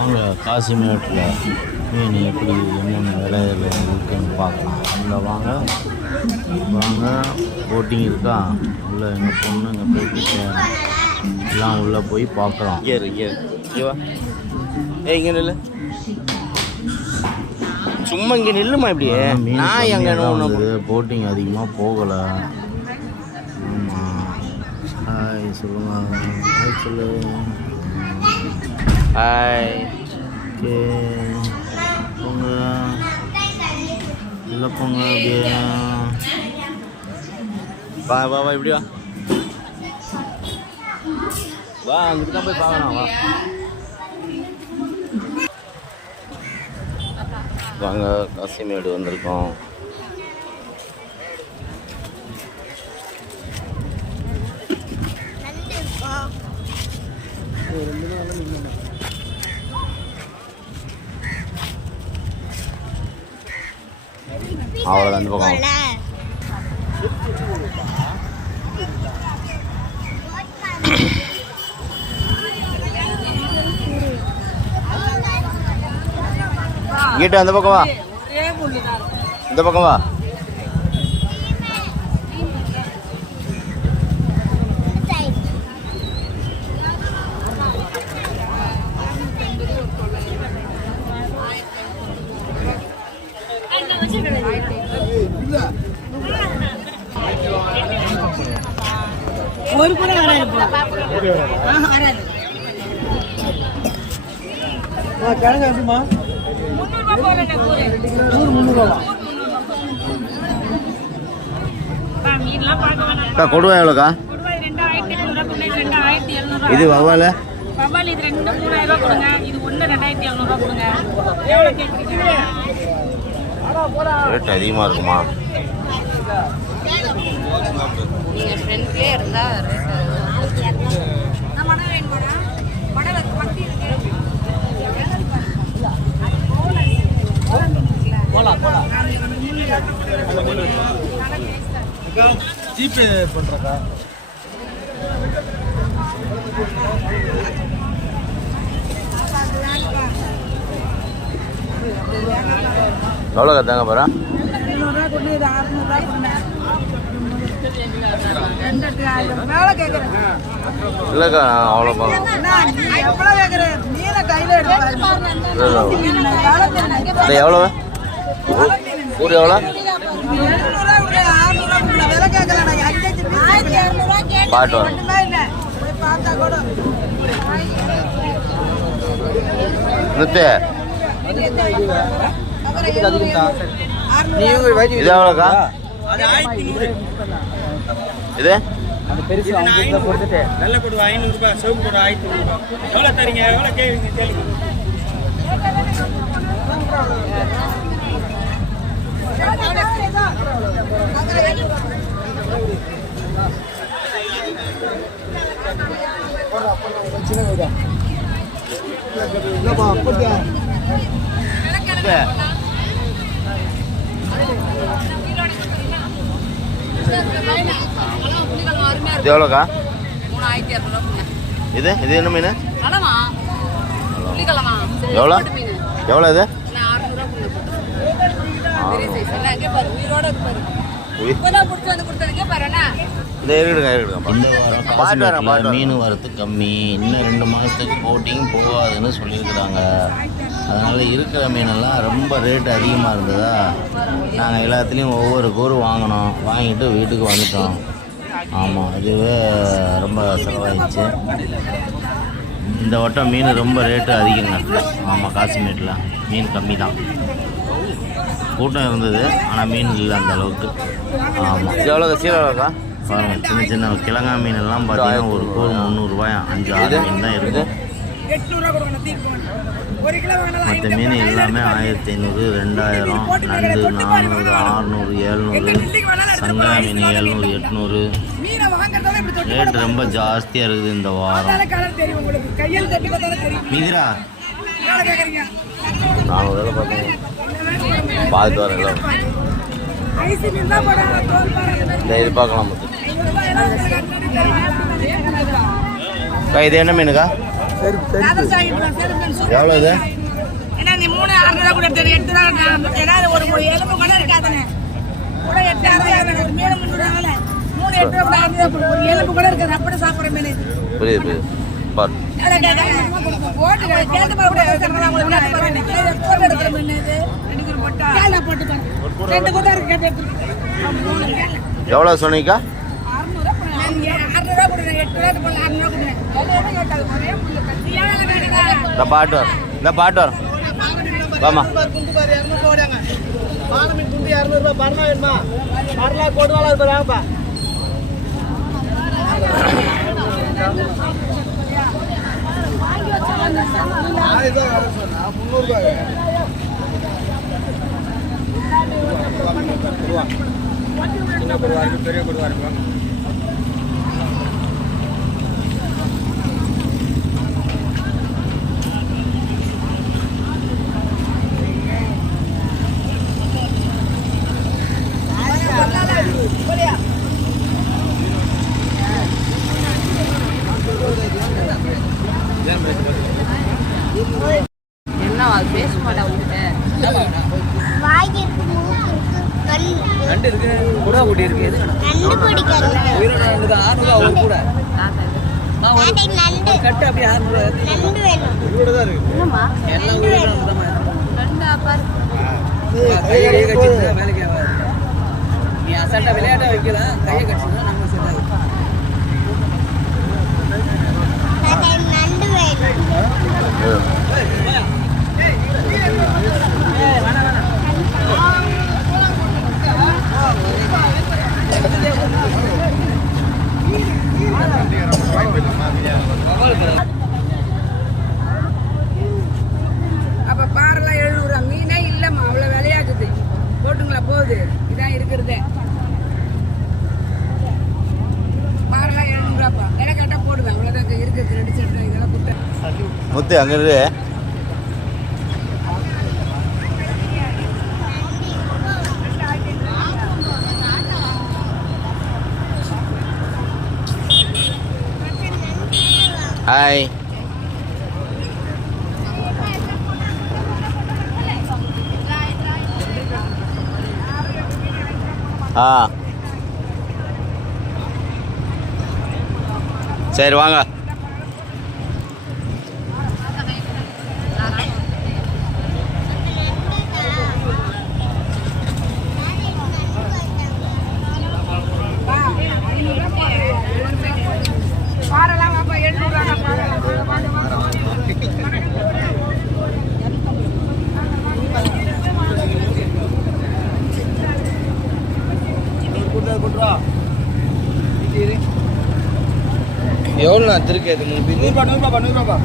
வாங்க காசிமேட்டில் மீன் எப்படி என்னென்ன விலையில் இருக்குன்னு பார்க்கலாம். அங்கே வாங்க. வாங்க. போட்டிங் இருக்கா? உள்ள எங்கள் பொண்ணு இங்கே போயிட்டு. எல்லாம் உள்ளே போய் பார்க்கலாம். இங்கே இரு இங்கே இரு இங்கே வா. ஏய் இங்கே நில்லு. சும்மா இங்கே நில்லுமா இப்படியே நான் எங்கே ஒன்று போட்டிங் அதிகமாக போகலை. ஆமாம் ஹாய் சொல்லுங்க ஹாய் சொல்லு. ஹாய் போங்க இல்லை போங்க அப்படியே வா வா வா இப்படி வா வா அங்கிட்டு தான் போய் பார்க்கலாம் வா வாங்க காசிமேடு வந்திருக்கோம் அவ்வளோதான் இந்த பக்கம் இங்கிட்ட அந்த பக்கம் வா. இந்த பக்கம் வா ஒரு கூட வராது இப்போ. ஆஹா, வராது கிழங்கு எப்படிமா நூறு வேணாம் அக்கா கொடுவா எவ்வளோக்கா? இது எழுநூறுவா பின்ன இது ரெண்டு மூணாயிரம் ரூபா கொடுங்க இது ஒன்று ரெண்டாயிரத்தி எழுநூறுவா கொடுங்க எவ்வளோ கேட்குறீங்க ரேட் அதிகமாக இருக்குமா. நீங்கள் ஃப்ரெண்ட்லேயே இருந்தால் மடம் வேணுமாடா மடம் ஜிபே பண்ணுறக்கா எவ்வளோ கத்தாங்க போகிறா? ஐநூறுரூவா கொண்டு இது அறுநூறுவா கொடுங்க ரெண்டு ஆயிரம் வேலை கேட்குறேன் இல்லைக்கா அவ்வளோ போகிறோம் என்ன நீ எவ்வளோ கேட்குற மீனை கையில் எடுப்பாரு வேலை தெரியும் இல்லை எவ்வளோ ஊர் எவ்வளோ எழுநூறுவா கொடுங்க அறுநூறுவா கொடுங்க விலை கேட்கலடா அஞ்சு ஆயிரத்தி இரநூறுவா கேட்டு பாட்டு வரும். நிறுத்து. இது எவ்வளோக்கா? இது? அந்த பெருசு அவங்க கொடுத்துட்டு கொடு சிவப்பு கொடு ஆயிரத்தி ரூபாய் எவ்வளோ தரீங்க எவ்வளோ கேட்குறீங்க கேளுங்க இது எவ்வளோக்கா? இது? இது என்ன மீன்? எவ்வளோ? எவ்வளோ இது? பாட்டு வரேன், பாட்டு. மீன் வரத்து கம்மி. இன்னும் ரெண்டு மாதத்துக்கு போட்டிங் போகாதுன்னு சொல்லியிருக்கிறாங்க. அதனால் இருக்கிற மீனெல்லாம் ரொம்ப ரேட் அதிகமாக இருந்ததா? நாங்கள் எல்லாத்துலேயும் ஒவ்வொரு கூறு வாங்கினோம். வாங்கிட்டு வீட்டுக்கு வந்துட்டோம். ஆமாம் இதுவே ரொம்ப செலவாயிடுச்சு. இந்த வட்டம் மீன் ரொம்ப ரேட்டு அதிகங்க. ஆமாம் காசிமேட்டில். மீன் கம்மி தான் கூட்டம் இருந்தது ஆனால் மீன் இல்லை அந்த அளவுக்கு. ஆமாம் இது எவ்வளோக்கா சீரா எவ்வளோக்கா பாருங்க சின்ன சின்ன கிழங்கா மீன் எல்லாம் பார்த்தீங்கன்னா ஒரு கூறு முந்நூறுரூவாயா அஞ்சு ஆறு மீன் தான் கிலோ வாங்கினா மற்ற மீன் எல்லாமே ஆயிரத்தி ஐநூறு ரெண்டாயிரம் நண்டு நானூறு ஆறுநூறு ஏழ்நூறு சங்கரா மீன் ஏழ்நூறு எட்நூறு. ரேட் ரொம்ப ஜாஸ்தியாக இருக்குது இந்த வாரம். மிதிரா. நானூறு வேலை பார்த்தீங்க பார்த்து வரேன் எல்லாம் இந்த இது பார்க்கலாம் அக்கா இது என்ன மீனுக்கா. எவ்வளோ இது. புரியுது புரியுது. பாரு எவ்வளோ கேட்கறாங்க? போட்டு கே- கேட்டு பாரு கூட இருக்கிறதா உங்களுக்கு கேட்டு பாரு. இன்னைக்கு இது போட்டு எடுக்கிற மீன் இது. கேளு, போட்டு பாரு. ரெண்டு கூட இருக்கு கேட்டு எடுத்துட்டு. மூணு கேளு. எவ்வளோ சொன்னீங்கக்கா அறுநூறுவா கொடு. நீங்க அறுநூறுவா கொடுங்க. எட்டு ரூபா போடல, அறுநூறுவா கொடுங்க. எவ்வளோ கேட்காது. ஒரே புல்லு கட்டி. ஏழை வேணுதா? இந்த பாட்டு வரும் இந்த பாட்டு வரும் வாமா பானமீன் குண்டு இரநூறுபா பரணா வேணுமா பரணா கொடுவாளா இருப்பா வாங்கப்பா சின்ன கொடுவா இருக்கு பெரிய கொடுவா இருக்கு வாங்க என்ன அது பேச மாட்டா உங்ககிட்ட வாயிருக்கு மூக்கு இருக்கு கண் நண்டு இருக்கு குடா குட்டி இருக்கு எது வேணும் நண்டு தான் ஆறுநூறுவா ஒரு கூட கட்டு அப்படியே ஆறுநூறுவா உயிரோட தான் இருக்கு என்னம்மா எல்லாம் கையை கடிச்சிட்டு வேலைக்கு ஆகாது நீ அசால்ட்டா விளையாட்டா வைக்கலாம் கையை கடிச்சிட்டு நம்ம நண்டு வேணும் முத்து அங்கே இருக்கு ஹாய் ஆ சரி வாங்க பாரெல்லாம் வாப்பா எழுநூறுவா பாரு எவ்வளோ திருக்கேது மூணு பீஸ் நூறுபா நூறுபா நூறுபா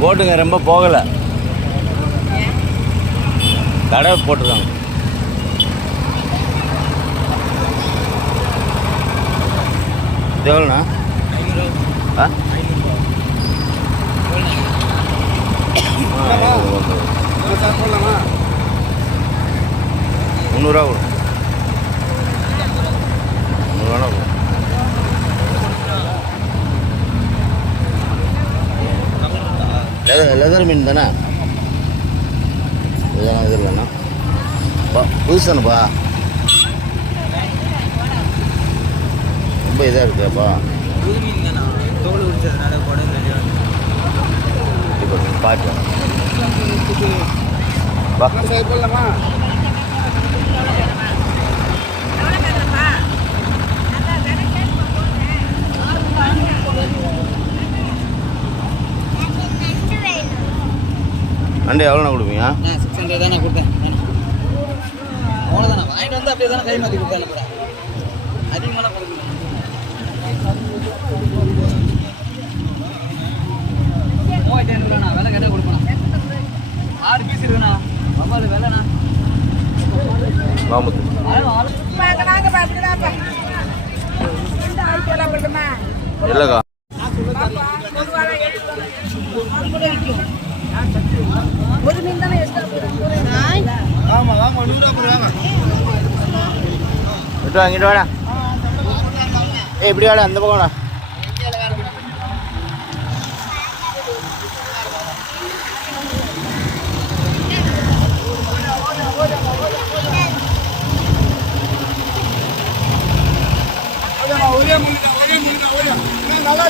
போட்டுங்க ரொம்ப போகலை. கடை போட்டுருக்காங்க. எவ்வளோண்ணா ஆ ஆ, ஓகே, ஓகே. போடலாமா முந்நூறுரூவா கொடு முந்நூறுவா கொடு லெதர் லெதர் மீன் தானே இதெல்லாம் இது இல்லைண்ணா பா புதுசானுப்பா ரொம்ப இதாக இருக்குப்பா பாட்டு மீன் தானா தோல் உரிச்சதுனால குடல் வெளியே இப்போ பார்த்து வா போடலாமா நண்டு வேணும் நண்டு எவ்வளோண்ணா கொடுப்பீங்க? நான் சிக்ஸ் ஹண்ட்ரட் தானே கொடுத்தேன். அவ்வளோதானே வாங்கிட்டு வந்து அப்படியே தானே கை மாற்றி கொடுத்தேன் அதிகமாக அதிகமாலாம் கொடுக்கல மூவாயிரத்தி ஐநூறுண்ணா விலை கட்ட கொடுப்பேன் ஆறு பீஸ் இருக்குண்ணா வவ்வால் விலைண்ணா மாமுத்து பார்க்கலாங்க பார்த்துக்கலாம்ப்பா இந்த ஆள் போல பண்ணுமா இல்லைக்கா பாப்பா பொதுவாக எழுநூறுவா கூட விற்கும் ஒரு மீன் தானே எக்ஸ்ட்ரா ஆமாம் வாங்க நூறுரூவா போடு வாங்க இங்கிட்டு வா இங்கிட்டு வாடா ஏய் இப்படி வாடா அந்த பக்கம்டா வாடா ஒரே ஒரே ஒரே நல்லா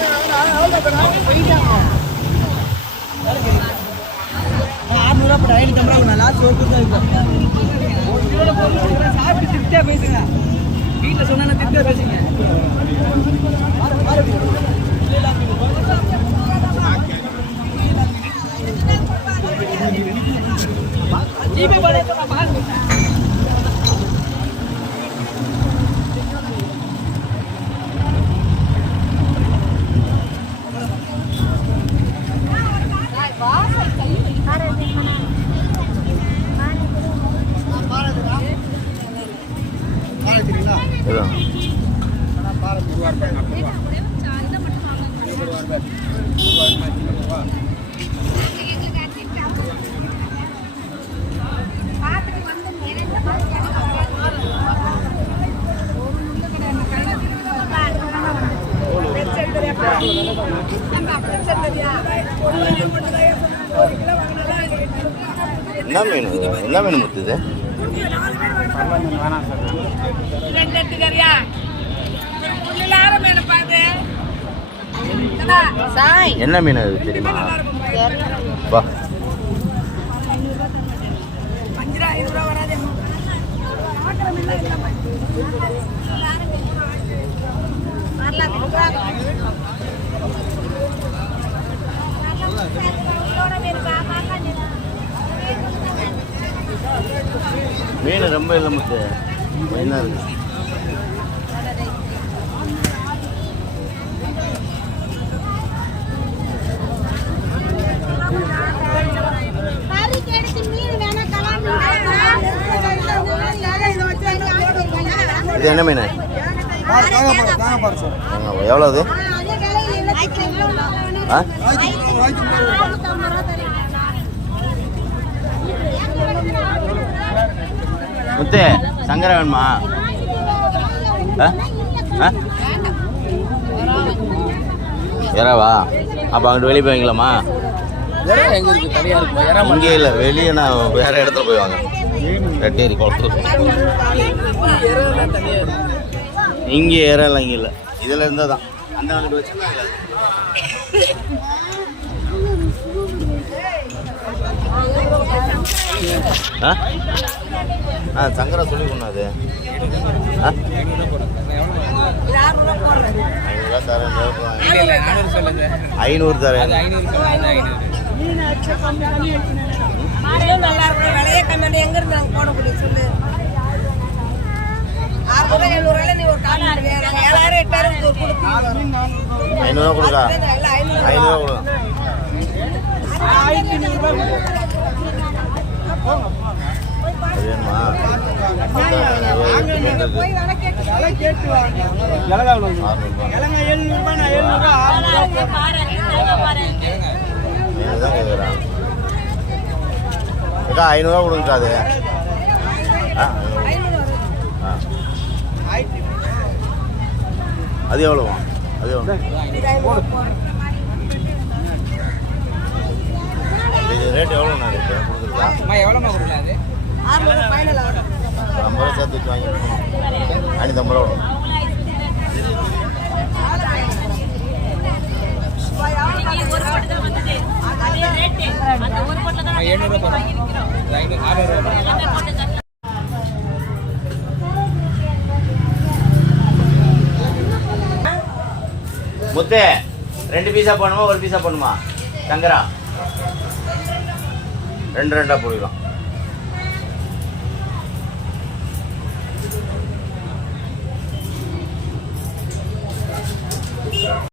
ஆறுநூறுவா போட்டு ஐநூற்றி சாப்பிட்டு திருப்தியாக பேசுங்க வீட்டில் சொன்னா திருப்பியா பேசுங்க. ஜிபே பண்ணி பாருங்க என்ன மீன்? என்ன மீன் முத்துது என்ன மீன் அது தெரியுமா? வா. அஞ்சு ரூபா ஐநூறு ரூபா வராது பார்க்குற மீன்லாம் இல்லைம்மா மீன் ரொம்ப இல்லை முத்து என்ன இருக்கு. இது என்ன மீன்? எவ்வளோ அது? ஆ? முத்து சங்கர வேணுமா ஆ ஆ அப்போ அங்கிட்டு வெளியே போய்க்கலாமா இங்கே இல்லை வெளியே நான் வேற இடத்துல போய் வாங்க. ரெட்டேரி குளத்து இங்கே ஏறல இங்கே இல்லை. இதில் இருந்தால் தான் அந்த அங்கிட்டு வச்சுருந்தாங்க ஆ? ஆ சங்கரா சொல்லி கொண்டாது ஆ? ஐநூறுரூவா தரேன். ஐநூறு தரேன் ஐநூறு ஐநூறு நல்லா இருக்கும் சொல்லு ஐநூறுரூவா கொடுக்கா. ஐநூறு ஐநூறுரூவா அது வேணுமா போய் விலை கேட்டு அக்கா ஐநூறுரூவா கொடுங்கக்கா அது ஆ அது எவ்வளோவா அது எவ்வளோ இது ரேட் எவ்வளோண்ணா இருக்கு? கொடுக்குறதா அம்மா எவ்வளோம்மா கொடுக்கலாம் அது? ஐம்பது ரூபா. சேர்த்து வச்சு வாங்கிட்டு ஐநூற்றம்பது ரூபா வரும் முத்து ரெண்டு பீஸா பண்ணுமா ஒரு பீஸா பண்ணுமா சங்கரா. ரெண்டு ரெண்டாக போடுக்கலாம்